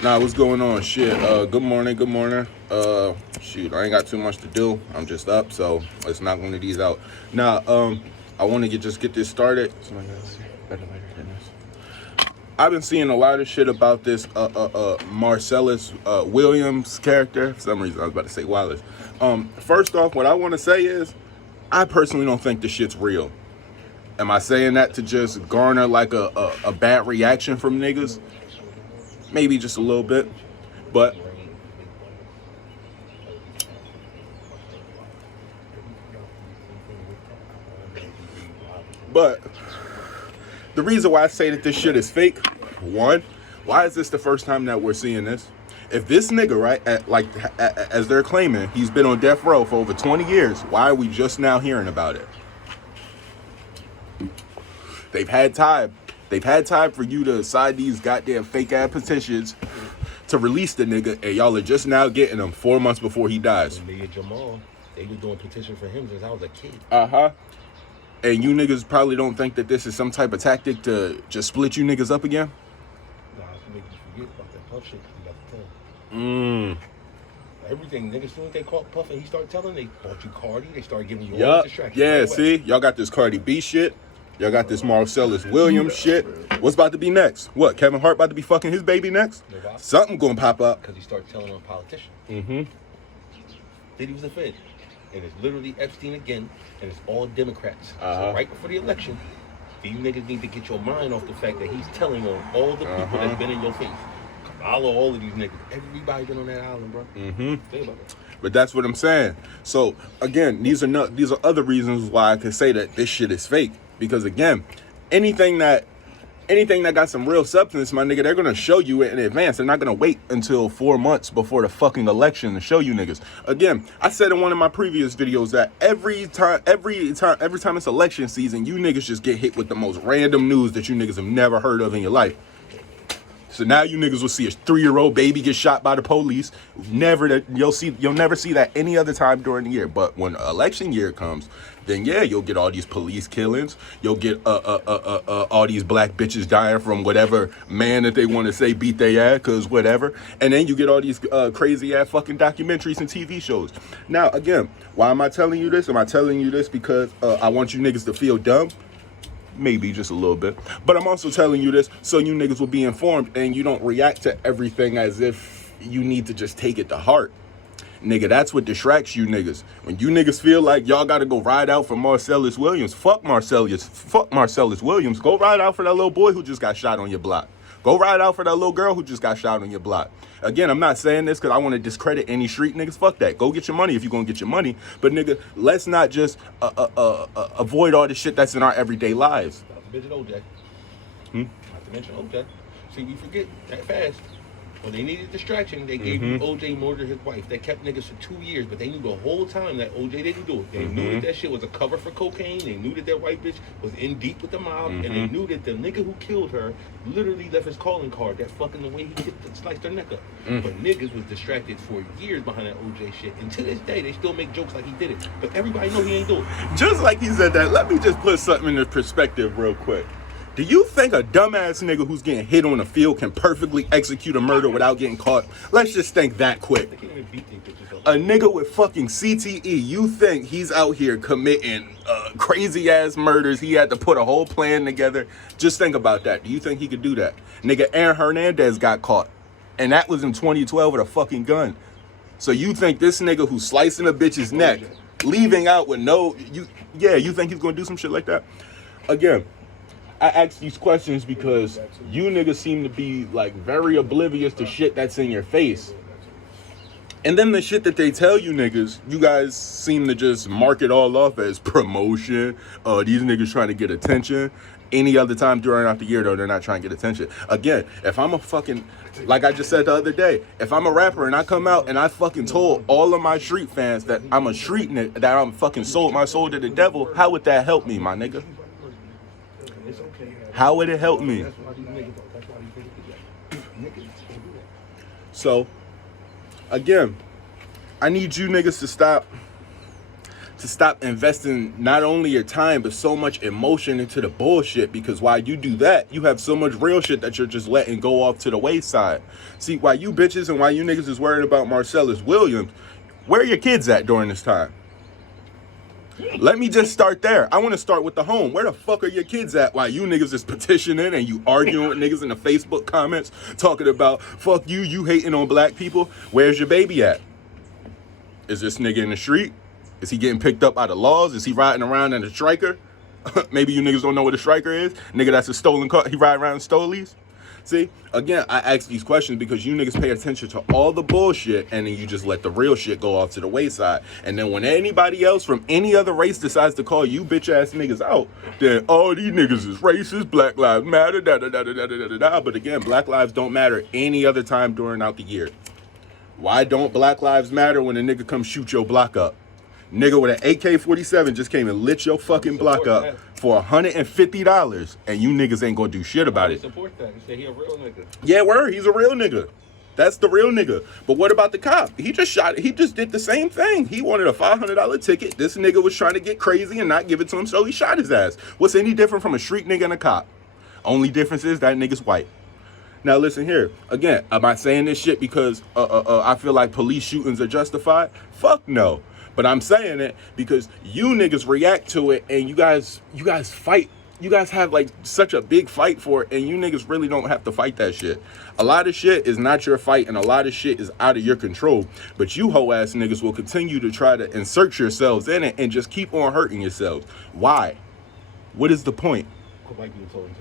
Nah, what's going on? Shit. Good morning. Good morning. Shoot, I ain't got too much to do. I'm just up, so let's knock one of these out. Now, I want to just get this started. I've been seeing a lot of shit about this Marcellus Williams character. For some reason, I was about to say Wallace. First off, what I want to say is, I personally don't think this shit's real. Am I saying that to just garner like a bad reaction from niggas? Maybe just a little bit, but the reason why I say that this shit is fake, one, why is this the first time that we're seeing this? If this nigga, right, as they're claiming, he's been on death row for over 20 years, why are we just now hearing about it? They've had time. They've had time for you to sign these goddamn fake ass petitions to release the nigga, and y'all are just now getting him 4 months before he dies. Nigga Jamal, they was doing petition for him since I was a kid. And you niggas probably don't think that this is some type of tactic to just split you niggas up again? Nah, it's to make you forget about that Puff shit you got to tell. Everything, niggas, as soon as they caught Puff and he started telling, they bought you Cardi, they started giving you all the distractions. Yeah, see? Y'all got this Cardi B shit. Y'all got this Marcellus Williams shit. What's about to be next? What, Kevin Hart about to be fucking his baby next? Something gonna pop up. Because he started telling on a politician. Diddy was a Fed. And it's literally Epstein again, and it's all Democrats. So right before the election, these niggas need to get your mind off the fact that he's telling on all the people that's been in your face. Follow all of these niggas. Everybody been on that island, bro. Think about that. But that's what I'm saying. So again, these are other reasons why I can say that this shit is fake. Because again, anything that got some real substance, my nigga, they're gonna show you it in advance. They're not gonna wait until 4 months before the fucking election to show you niggas. Again, I said in one of my previous videos that every time it's election season, you niggas just get hit with the most random news that you niggas have never heard of in your life. So now you niggas will see a 3-year-old baby get shot by the police. You'll never see that any other time during the year. But when election year comes, then yeah, you'll get all these police killings. You'll get all these black bitches dying from whatever man that they want to say beat their ass, cause whatever. And then you get all these crazy ass fucking documentaries and TV shows. Now again, why am I telling you this? Am I telling you this because I want you niggas to feel dumb? Maybe just a little bit. But I'm also telling you this so you niggas will be informed and you don't react to everything as if you need to just take it to heart. Nigga, that's what distracts you niggas. When you niggas feel like y'all gotta go ride out for Marcellus Williams, fuck Marcellus Williams. Go ride out for that little boy who just got shot on your block. Go ride out for that little girl who just got shot on your block. Again, I'm not saying this because I want to discredit any street niggas. Fuck that. Go get your money if you're going to get your money. But nigga, let's not just avoid all the shit that's in our everyday lives. Not to mention OJ. Not to mention OJ. See, we forget that fast. When they needed distraction, they gave you OJ murdered his wife. They kept niggas for 2 years, but they knew the whole time that OJ didn't do it. They knew that shit was a cover for cocaine. They knew that that white bitch was in deep with the mob, and they knew that the nigga who killed her literally left his calling card, that fucking the way he sliced her neck up. But niggas was distracted for years behind that OJ shit. And to this day, they still make jokes like he did it. But everybody know he ain't do it. Just like he said that, let me just put something into perspective real quick. Do you think a dumbass nigga who's getting hit on the field can perfectly execute a murder without getting caught? Let's just think that quick. A nigga with fucking CTE, you think he's out here committing crazy ass murders? He had to put a whole plan together. Just think about that. Do you think he could do that? Nigga, Aaron Hernandez got caught, and that was in 2012 with a fucking gun. So you think this nigga who's slicing a bitch's neck, leaving out with you think he's gonna do some shit like that? Again, I ask these questions because you niggas seem to be like very oblivious to shit that's in your face. And then the shit that they tell you niggas, you guys seem to just mark it all off as promotion. These niggas trying to get attention. Any other time during the year, though, they're not trying to get attention. Again, if I'm a fucking, like I just said the other day, if I'm a rapper and I come out and I fucking told all of my street fans that I'm a street nigga, that I'm fucking sold my soul to the devil, how would that help me, my nigga? How would it help me? So, again, I need you niggas to to stop investing not only your time but so much emotion into the bullshit, because while you do that, you have so much real shit that you're just letting go off to the wayside. See, while you bitches and while you niggas is worried about Marcellus Williams, where are your kids at during this time? Let me just start there. I want to start with the home. Where the fuck are your kids at while you niggas is petitioning and you arguing with niggas in the Facebook comments talking about fuck you, you hating on black people? Where's your baby at? Is this nigga in the street? Is he getting picked up by the laws? Is he riding around in a striker? Maybe you niggas don't know what a striker is. Nigga, that's a stolen car. He ride around in stolies. See, again, I ask these questions because you niggas pay attention to all the bullshit and then you just let the real shit go off to the wayside. And then when anybody else from any other race decides to call you bitch ass niggas out, then oh, these niggas is racist, Black Lives Matter, da da da da da da da da. But again, Black Lives don't matter any other time during out the year. Why don't Black Lives matter when a nigga come shoot your block up? Nigga with an AK-47 just came and lit your fucking block up for $150, and you niggas ain't gonna do shit about it. Support that. You say he a real nigga. Yeah, word, he's a real nigga. That's the real nigga. But what about the cop? He just shot it. He just did the same thing. He wanted a $500 ticket. This nigga was trying to get crazy and not give it to him, so he shot his ass. What's any different from a street nigga and a cop? Only difference is that nigga's white. Now listen here. Again, am I saying this shit because I feel like police shootings are justified? Fuck no. But I'm saying it because you niggas react to it and you guys fight. You guys have like such a big fight for it and you niggas really don't have to fight that shit. A lot of shit is not your fight and a lot of shit is out of your control. But you hoe ass niggas will continue to try to insert yourselves in it and just keep on hurting yourselves. Why? What is the point? Because white people told him to.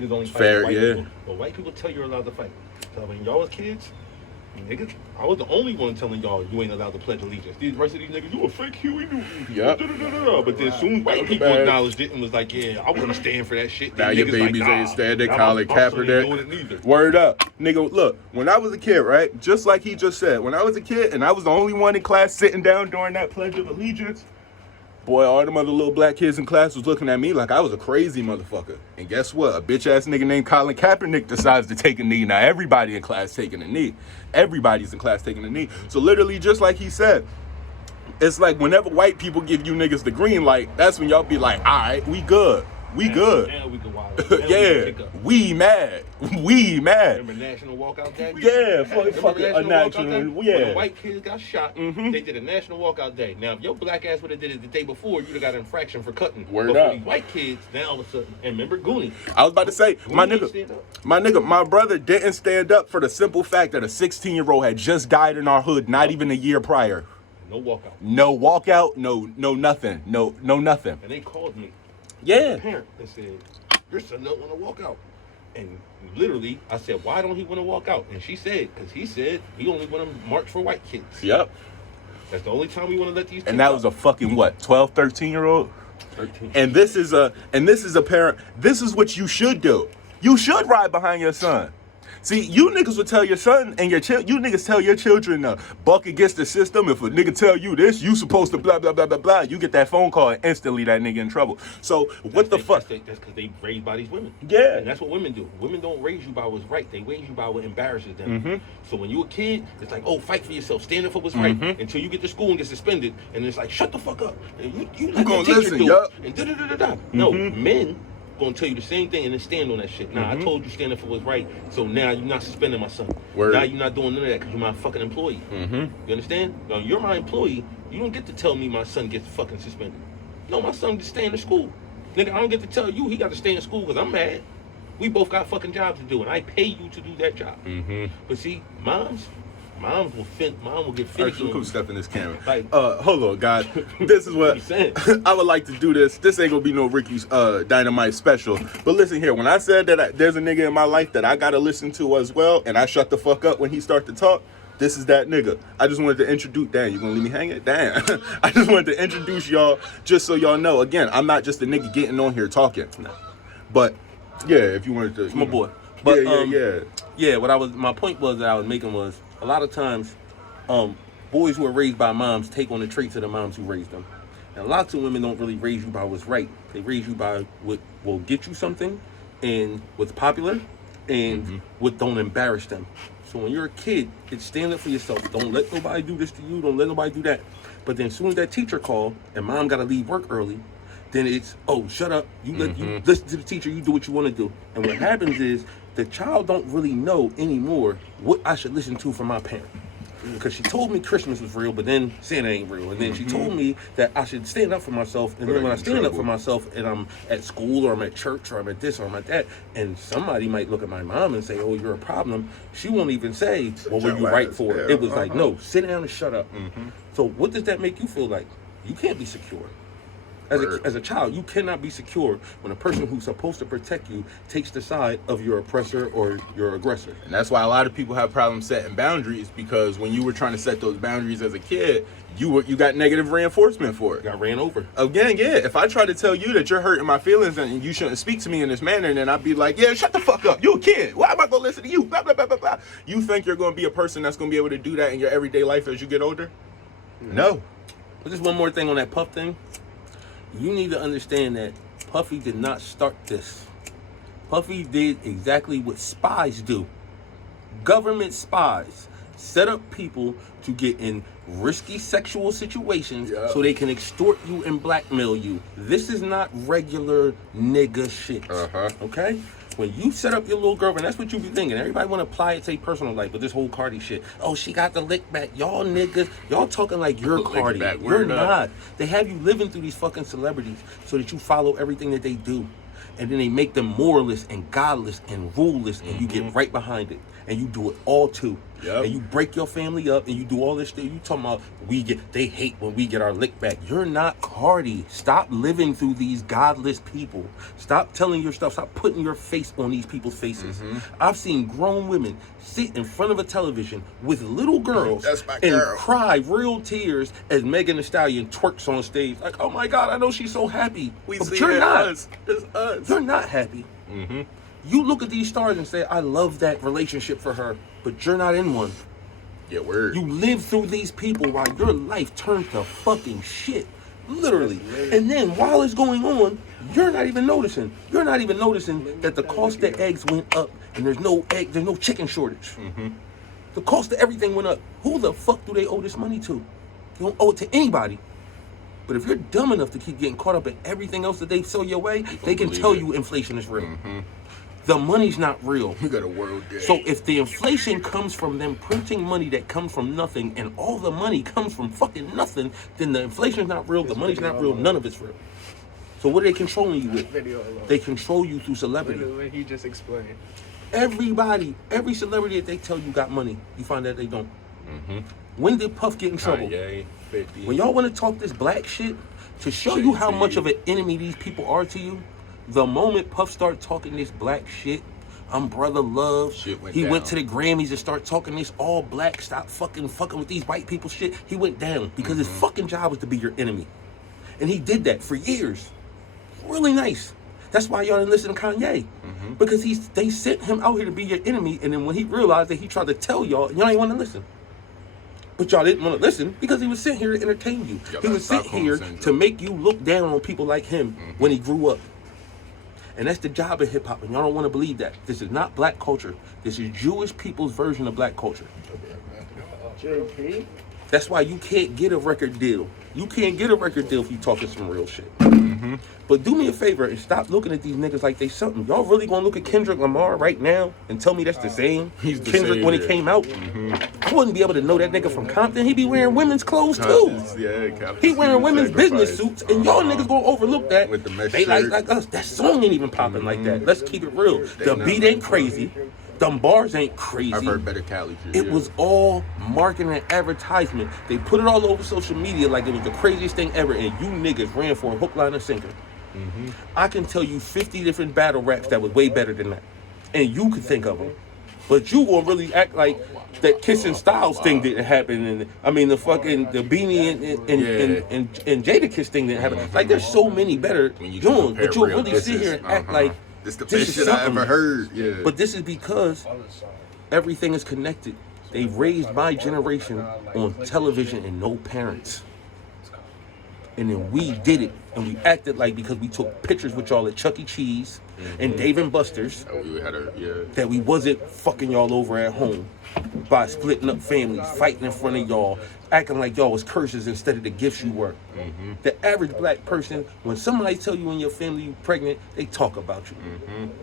Niggas only fight Fair, white yeah. people. But white people tell you're allowed to fight. So when y'all was kids, niggas, I was the only one telling y'all you ain't allowed to pledge allegiance. These rest of these niggas, you a fake Huey Newton. Yep. But then soon white people acknowledged it and was like, yeah, I wouldn't stand for that shit. Now your babies like, ain't standing, nah, Colin Kaepernick. Word up. Nigga, look, when I was a kid, right, just like he just said, when I was a kid and I was the only one in class sitting down during that Pledge of Allegiance, boy, all them other little black kids in class was looking at me like I was a crazy motherfucker. And guess what? A bitch-ass nigga named Colin Kaepernick decides to take a knee. Now everybody in class taking a knee. Everybody's in class taking a knee. So literally, just like he said, it's like whenever white people give you niggas the green light, that's when y'all be like, all right, we good. We good. Now we can wild. Yeah, we mad. We mad. Remember National Walkout Day? Yeah, fucking a national. When the Yeah. white kids got shot, they did a National Walkout Day. Now, if your black ass would have did it the day before, you'd have got an infraction for cutting. Word but up. for these white kids, now all of a sudden, and remember Goonie. I was about to say, my Goonie stand nigga, up. my brother didn't stand up for the simple fact that a 16-year-old had just died in our hood, not even a year prior. No walkout. No walkout, no nothing, no nothing. And they called me. Yeah. Parent and said, your son don't want to walk out. And literally, I said, why don't he want to walk out? And she said, because he said he only want to march for white kids. Yep. That's the only time we want to let these kids And that out. was a fucking what, 12, 13-year-old? 13. And this is a parent. This is what you should do. You should ride behind your son. See, you niggas would tell your son and you niggas tell your children buck against the system. If a nigga tell you this, you supposed to blah, blah, blah, blah, blah. You get that phone call and instantly that nigga in trouble. So what the fuck? That's because they raised by these women. Yeah. And that's what women do. Women don't raise you by what's right. They raise you by what embarrasses them. Mm-hmm. So when you a kid, it's like, oh, fight for yourself. Stand up for what's right. Until you get to school and get suspended. And it's like, shut the fuck up. And you let the teacher listen, do yup. it. And da-da-da-da-da. No, men gonna tell you the same thing and then stand on that shit. Nah, I told you stand up for what's right. So now you're not suspending my son. Word. Now you're not doing none of that because you're my fucking employee. You understand? Now you're my employee. You don't get to tell me my son gets fucking suspended. No, my son just stay in the school. Nigga, I don't get to tell you he got to stay in school because I'm mad. We both got fucking jobs to do, and I pay you to do that job. But see, moms will get finicky. Who's stuffing this camera? Like, hold on, guys. This is what I would like to do. This ain't gonna be no Ricky's Dynamite special. But listen here, when I said that there's a nigga in my life that I gotta listen to as well, and I shut the fuck up when he start to talk. This is that nigga. I just wanted to introduce. Damn, you gonna leave me hanging? Damn. I just wanted to introduce y'all, just so y'all know. Again, I'm not just a nigga getting on here talking. But yeah, if you wanted to, it's my boy. But yeah. My point was that I was making was a lot of times, boys who are raised by moms take on the traits of the moms who raised them. And lots of women don't really raise you by what's right. They raise you by what will get you something and what's popular and what don't embarrass them. So when you're a kid, it's stand up for yourself. Don't let nobody do this to you. Don't let nobody do that. But then as soon as that teacher call and mom got to leave work early, then it's, oh, shut up. You listen to the teacher. You do what you want to do. And what happens is the child don't really know anymore what I should listen to from my parent. Because she told me Christmas was real, but then Santa ain't real. And then she told me that I should stand up for myself. And then when I stand up for myself and I'm at school or I'm at church or I'm at this or I'm at that, and somebody might look at my mom and say, oh, you're a problem. She won't even say, what were you right for? It was like, no, sit down and shut up. So what does that make you feel like? You can't be secure. As a child, you cannot be secure when a person who's supposed to protect you takes the side of your oppressor or your aggressor. And that's why a lot of people have problems setting boundaries, because when you were trying to set those boundaries as a kid, you got negative reinforcement for it. Got ran over. Again, yeah. If I try to tell you that you're hurting my feelings and you shouldn't speak to me in this manner, then I'd be like, yeah, shut the fuck up. You a kid. Why am I gonna listen to you? Blah, blah, blah, blah, blah. You think you're gonna be a person that's gonna be able to do that in your everyday life as you get older? No. But just one more thing on that Puff thing. You need to understand that Puffy did not start this. Puffy did exactly what spies do. Government spies set up people to get in risky sexual situations so they can extort you and blackmail you. This is not regular nigga shit. Okay? When you set up your little girlfriend, that's what you be thinking. Everybody want to apply it to their personal life, but this whole Cardi shit. Oh, she got the lick back. Y'all niggas, y'all talking like you're Cardi. You're not. They have you living through these fucking celebrities so that you follow everything that they do. And then they make them moralist and godless and ruleless, and you get right behind it. And you do it all too. And you break your family up and you do all this shit. You talking about they hate when we get our lick back. You're not Cardi. Stop living through these godless people. Stop telling your stuff. Stop putting your face on these people's faces. I've seen grown women sit in front of a television with little girls and cry real tears as Megan Thee Stallion twerks on stage. Like, oh my God, I know she's so happy. But you're not. It's us. You're not happy. You look at these stars and say, I love that relationship for her, but you're not in one. Yeah, word. You live through these people while your life turned to fucking shit. Literally. And then while it's going on, you're not even noticing. You're not even noticing that the cost of eggs went up and there's no chicken shortage. The cost of everything went up. Who the fuck do they owe this money to? You don't owe it to anybody. But if you're dumb enough to keep getting caught up in everything else that they sell your way, they can tell you inflation is real. The money's not real. We got a world day. So if the inflation comes from them printing money that comes from nothing, and all the money comes from fucking nothing, then the inflation's not real, the money's not real, none of it's real. So what are they controlling you with? They control you through celebrity. What he just explained. Everybody, every celebrity that they tell you got money, you find out they don't. When did Puff get in trouble? Kanye, 50. When y'all want to talk this black shit, to show you how much of an enemy these people are to you, the moment Puff started talking this black shit, I'm brother love, he went to the Grammys and started talking this all black, stop fucking with these white people shit, he went down because his fucking job was to be your enemy. And he did that for years. Really nice. That's why y'all didn't listen to Kanye. Because they sent him out here to be your enemy, and then when he realized that he tried to tell y'all, y'all ain't want to listen. But y'all didn't want to listen because he was sent here to entertain you. He was sent here to make you look down on people like him when he grew up. And that's the job of hip-hop, and y'all don't want to believe that. This is not black culture. This is Jewish people's version of black culture. JP? That's why you can't get a record deal. You can't get a record deal if you talking some real shit. But do me a favor and stop looking at these niggas like they something. Y'all really gonna look at Kendrick Lamar right now and tell me that's the same? He's the Kendrick same, when he came out? I wouldn't be able to know that nigga from Compton. He be wearing women's clothes too. He wearing women's business suits, and y'all niggas gonna overlook that. With the mesh they shirt. like us. That song ain't even popping like that. Let's keep it real. The beat ain't crazy. Them bars ain't crazy. I've heard better Cali shit. It was all marketing and advertisement. They put it all over social media like it was the craziest thing ever, and you niggas ran for a hook, line, and sinker. I can tell you 50 different battle raps that was way better than that, and you could think of them. But you gonna really act like that Kissing Styles thing didn't happen, and I mean the Beanie and Jadakiss thing didn't happen. Like there's so many better doing, but you'll really sit here and act like this the best shit I ever heard. But this is because everything is connected. They raised my generation on television and no parents. And then we did it, and we acted like because we took pictures with y'all at Chuck E. Cheese and Dave and Buster's We had that we wasn't fucking y'all over at home by splitting up families, fighting in front of y'all, acting like y'all was curses instead of the gifts you were. The average black person, when somebody tell you in your family you pregnant, they talk about you.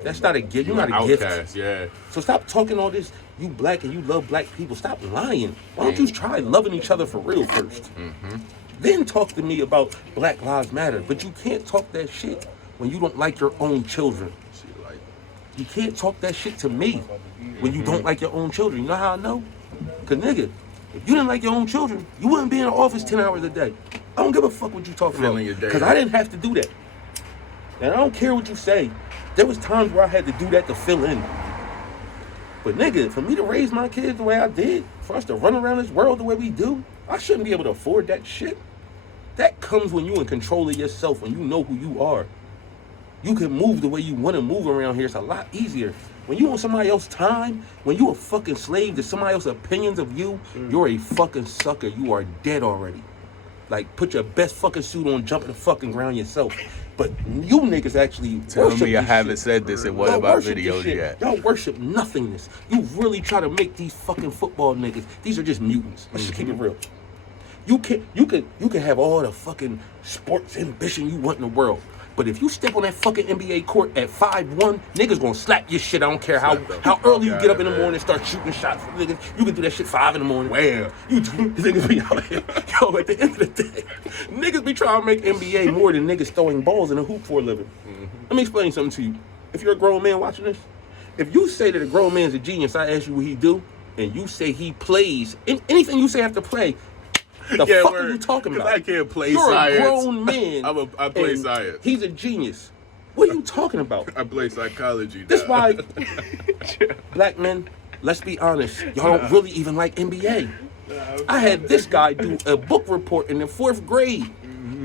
That's not a gift. You're not a outcast, gift. yeah. So stop talking all this. You black and you love black people. Stop lying. Why don't you try loving each other for real first? Then talk to me about Black Lives Matter. But you can't talk that shit when you don't like your own children. You can't talk that shit to me when you don't like your own children. You know how I know? Because, nigga, if you didn't like your own children, you wouldn't be in the office 10 hours a day. I don't give a fuck what you talking about. Because I didn't have to do that. And I don't care what you say. There was times where I had to do that to fill in. But, nigga, for me to raise my kids the way I did, for us to run around this world the way we do, I shouldn't be able to afford that shit. That comes when you in control of yourself, when you know who you are. You can move the way you want to move around here. It's a lot easier. When you on somebody else's time, when you a fucking slave to somebody else's opinions of you, you're a fucking sucker. You are dead already. Like, put your best fucking suit on, jump in the fucking ground yourself. But you niggas actually Tell worship me I this haven't shit. said this in one Y'all of our worship this videos shit. yet. Y'all worship nothingness. You really try to make these fucking football niggas. These are just mutants. Let's just keep it real. You can have all the fucking sports ambition you want in the world. But if you step on that fucking NBA court at 5'1", niggas gonna slap your shit. I don't care how early you get up in the morning and start shooting shots. Niggas, you can do that shit 5 in the morning. Wham. You niggas be out here. Yo, at the end of the day, niggas be trying to make NBA more than niggas throwing balls in a hoop for a living. Let me explain something to you. If you're a grown man watching this, if you say that a grown man's a genius, I ask you what he do, and you say he plays, anything you say after play, the fuck are you talking about? I can't play You're science. a grown man. I play and science. He's a genius. What are you talking about? I play psychology. That's now. why black men, let's be honest, y'all don't really even like NBA. I had this guy do a book report in the 4th grade.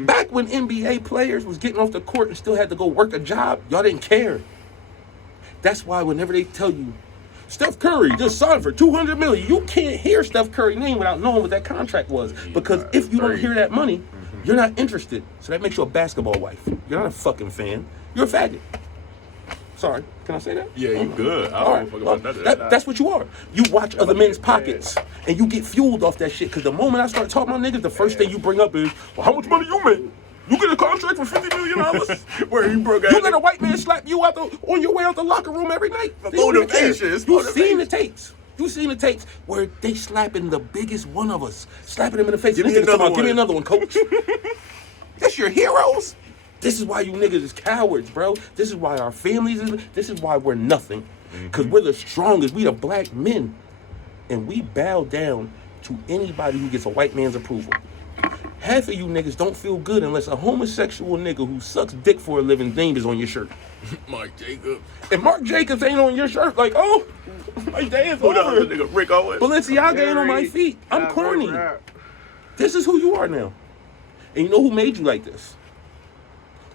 Back when NBA players was getting off the court and still had to go work a job, y'all didn't care. That's why whenever they tell you, Steph Curry just signed for $200 million, you can't hear Steph Curry's name without knowing what that contract was. Because if you don't hear that money, you're not interested. So that makes you a basketball wife. You're not a fucking fan. You're a faggot. Sorry, can I say that? Yeah, you good. I All don't right. fuck Well, about that. that's what you are. You watch other men's pockets, and you get fueled off that shit. Because the moment I start talking about niggas, the first thing you bring up is, well, how much money you make? You get a contract for $50 million? Where you broke You let a white man slap you out on your way out the locker room every night? They don't even care. Motivations. You seen the tapes. You seen the tapes where they slapping the biggest one of us, slapping him in the face. Give me Niggas talking another about, Give me one." another one, coach. That's your heroes. This is why you niggas is cowards, bro. This is why our families is. This is why we're nothing. Because we're the strongest. We the black men. And we bow down to anybody who gets a white man's approval. Half of you niggas don't feel good unless a homosexual nigga who sucks dick for a living name is on your shirt. Mark Jacobs. If Mark Jacobs ain't on your shirt, like, oh, my day is Who the other over. nigga? Rick Owens. Balenciaga ain't on my feet. I'm corny. This is who you are now. And you know who made you like this?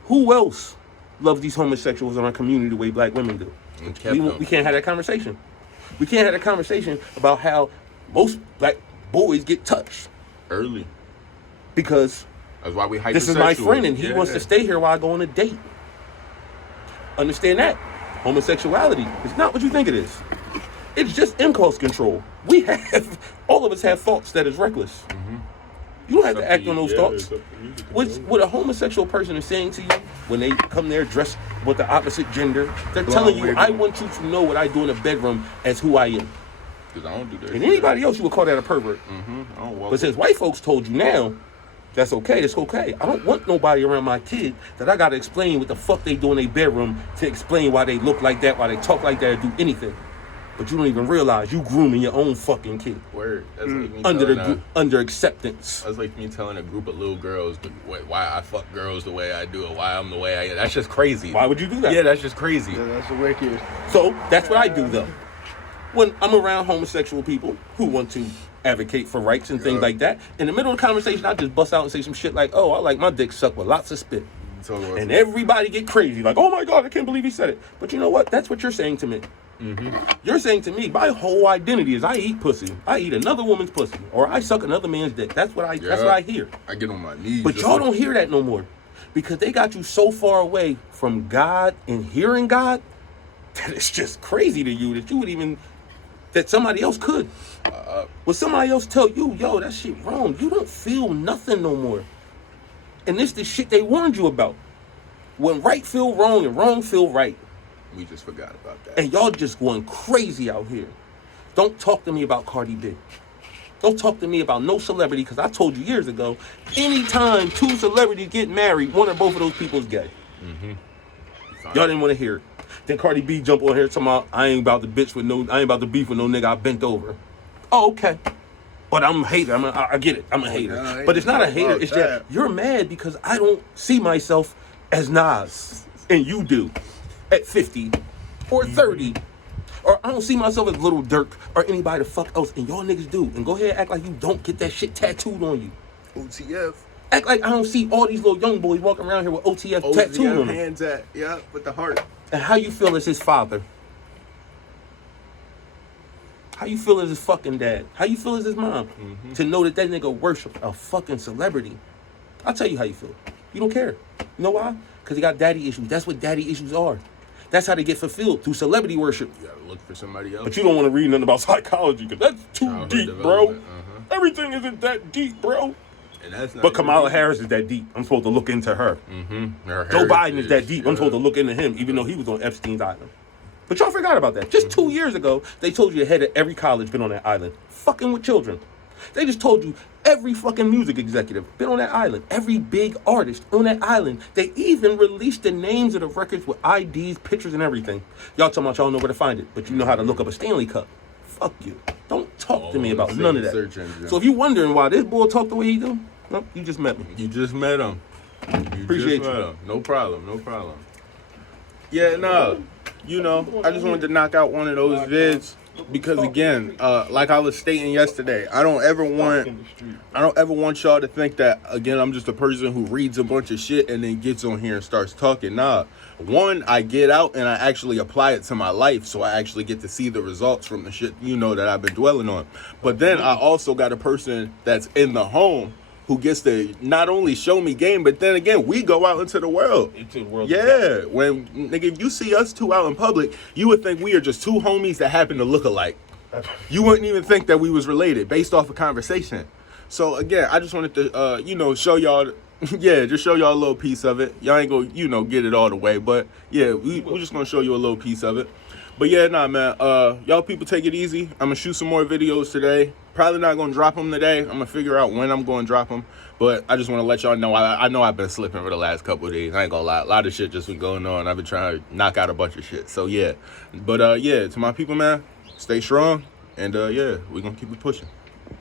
Who else loves these homosexuals in our community the way black women do? We can't have that conversation. We can't have that conversation about how most black boys get touched. Early. Because That's why we hypersexual. this is my friend and he wants to stay here while I go on a date. Understand that. Homosexuality is not what you think it is. It's just impulse control. All of us have thoughts that is reckless. You don't have to act on those thoughts. What a homosexual person is saying to you when they come there dressed with the opposite gender, they're telling you, I want you to know what I do in the bedroom as who I am. Because I don't do that. And anybody else, you would call that a pervert. I don't walk But since white folks told you now, that's okay, it's okay. I don't want nobody around my kid that I gotta explain what the fuck they do in their bedroom to explain why they look like that, why they talk like that, or do anything. But you don't even realize you grooming your own fucking kid. Word. That's like me Under acceptance. That's like me telling a group of little girls why I fuck girls the way I do or why I'm the way I am. That's just crazy. Why would you do that? Yeah, that's just crazy. Yeah, that's wicked. So that's what I do though. When I'm around homosexual people who want to advocate for rights and things like that, in the middle of the conversation, I just bust out and say some shit like, oh, I like my dick sucked with lots of spit. And everybody get crazy, like, oh my God, I can't believe he said it. But you know what? That's what you're saying to me. You're saying to me, my whole identity is I eat pussy. I eat another woman's pussy, or I suck another man's dick. That's what I hear. I get on my knees. But y'all don't hear that no more, because they got you so far away from God and hearing God that it's just crazy to you that you would even that somebody else could. When somebody else tell you, yo, that shit wrong, you don't feel nothing no more. And this the shit they warned you about. When right feel wrong and wrong feel right. We just forgot about that. And y'all just going crazy out here. Don't talk to me about Cardi B. Don't talk to me about no celebrity, because I told you years ago, anytime two celebrities get married, one or both of those people is gay. Y'all didn't want to hear it. Then Cardi B jump on here talking about, I ain't about to beef with no nigga I bent over. Oh, okay. But I'm a hater. I get it. I'm a hater. But it's not a hater. It's that you're mad because I don't see myself as Nas and you do at 50 or 30. Or I don't see myself as Little Dirk or anybody the fuck else, and y'all niggas do. And go ahead and act like you don't get that shit tattooed on you. OTF. Act like I don't see all these little young boys walking around here with OTF tattooed on them. Hands at, yeah, with the heart. And how you feel as his father? How you feel as his fucking dad? How you feel as his mom? To know that nigga worship a fucking celebrity. I'll tell you how you feel. You don't care. You know why? Because he got daddy issues. That's what daddy issues are. That's how they get fulfilled, through celebrity worship. You gotta look for somebody else. But you don't want to read nothing about psychology, because that's too Childhood deep, bro. development, Everything isn't that deep, bro. And that's not But Kamala Harris is that deep. I'm supposed to look into her. Joe Biden is that deep. I'm supposed to look into him, even though he was on Epstein's island. But y'all forgot about that. Just 2 years ago, they told you the head of every college been on that island, fucking with children. They just told you every fucking music executive been on that island. Every big artist on that island. They even released the names of the records with IDs, pictures, and everything. Y'all talking about y'all know where to find it, but you know how to look up a Stanley Cup. Fuck you. Don't talk to me about none of that. So if you wondering why this boy talk the way he do, no, you just met me. You just met him. Appreciate you. Him. No problem. Yeah, no. You know, I just wanted to knock out one of those vids. Because again, like I was stating yesterday, I don't ever want y'all to think that, again, I'm just a person who reads a bunch of shit and then gets on here and starts talking. Nah. One, I get out and I actually apply it to my life, so I actually get to see the results from the shit, that I've been dwelling on. But then I also got a person that's in the home who gets to not only show me game, but then again, we go out into the world. Yeah. When, nigga, if you see us two out in public, you would think we are just two homies that happen to look alike. You wouldn't even think that we was related based off of conversation. So again, I just wanted to, show y'all, just show y'all a little piece of it. Y'all ain't gonna, get it all the way, but yeah, we're just gonna show you a little piece of it. But yeah, nah, man, y'all people take it easy. I'm gonna shoot some more videos today. Probably not gonna drop them today. I'm gonna figure out when I'm gonna drop them. But I just wanna let y'all know, I know I've been slipping for the last couple of days. I ain't gonna lie. A lot of shit just been going on. I've been trying to knock out a bunch of shit. So yeah. But to my people, man, stay strong. And yeah, we're gonna keep it pushing.